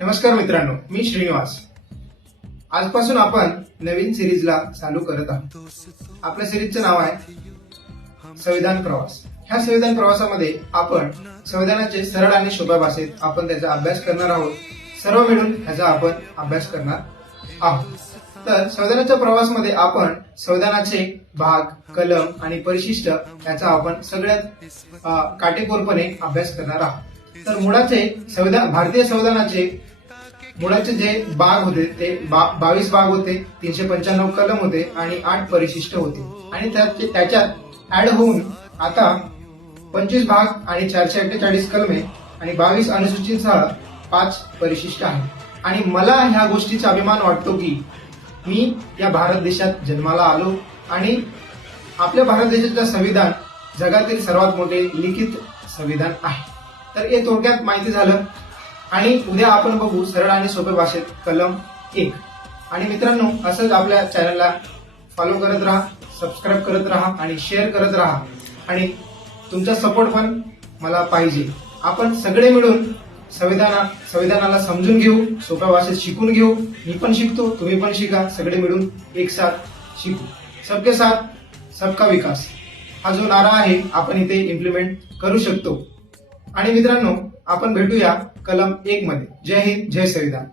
नमस्कार मित्रांनो, मी श्रीनिवास। आजपासून आपण नवीन सिरीजला चालू करत आहोत। आपल्या सिरीजचं नाव आहे संविधान प्रवास। ह्या संविधान प्रवासामध्ये आपण संविधानाचे सरळ आणि सोप्या भाषेत आपण त्याचा अभ्यास करणार आहोत। सर्व मिळून ह्याचा आपण अभ्यास करणार आहोत। तर संविधानाच्या प्रवासामध्ये आपण संविधानाचे भाग, कलम आणि परिशिष्ट याचा आपण सगळ्यात काटेकोरपणे अभ्यास करणार आहोत। तर मुळाचे भारतीय संविधानाचे मुळाचे जे भाग होते ते 22 भाग होते, 395 कलम होते आणि 8 परिशिष्ट होते आणि त्याच्यात ऍड होऊन आता 25 भाग आणि 448 कलमे आणि 22 अनुसूचींसह 5 परिशिष्ट आहेत। आणि मला ह्या गोष्टीचा अभिमान वाटतो की मी या भारत देशात जन्माला आलो आणि आपल्या भारत देशाचं संविधान जगातील सर्वात मोठे लिखित संविधान आहे। तर हे थोडक्यात माहिती झालं आणि उद्या आपण बघू सरळ आणि सोप्या भाषेत कलम 1। आणि मित्रांनो, असंच आपल्या चॅनलला फॉलो करत राहा, सबस्क्राईब करत राहा आणि शेअर करत राहा आणि तुमचा सपोर्ट पण मला पाहिजे। आपण सगळे मिळून संविधानाला समजून घेऊ, सोप्या भाषेत शिकून घेऊ। मी पण शिकतो, तुम्ही पण शिका, सगळे मिळून एक साथ शिकू। सबके साथ सबका विकास हा जो नारा आहे आपण इथे इम्प्लिमेंट करू शकतो। आणि मित्रांनो, आपण भेटूया कलम 1 मध्ये। जय हिंद, जय संविधान।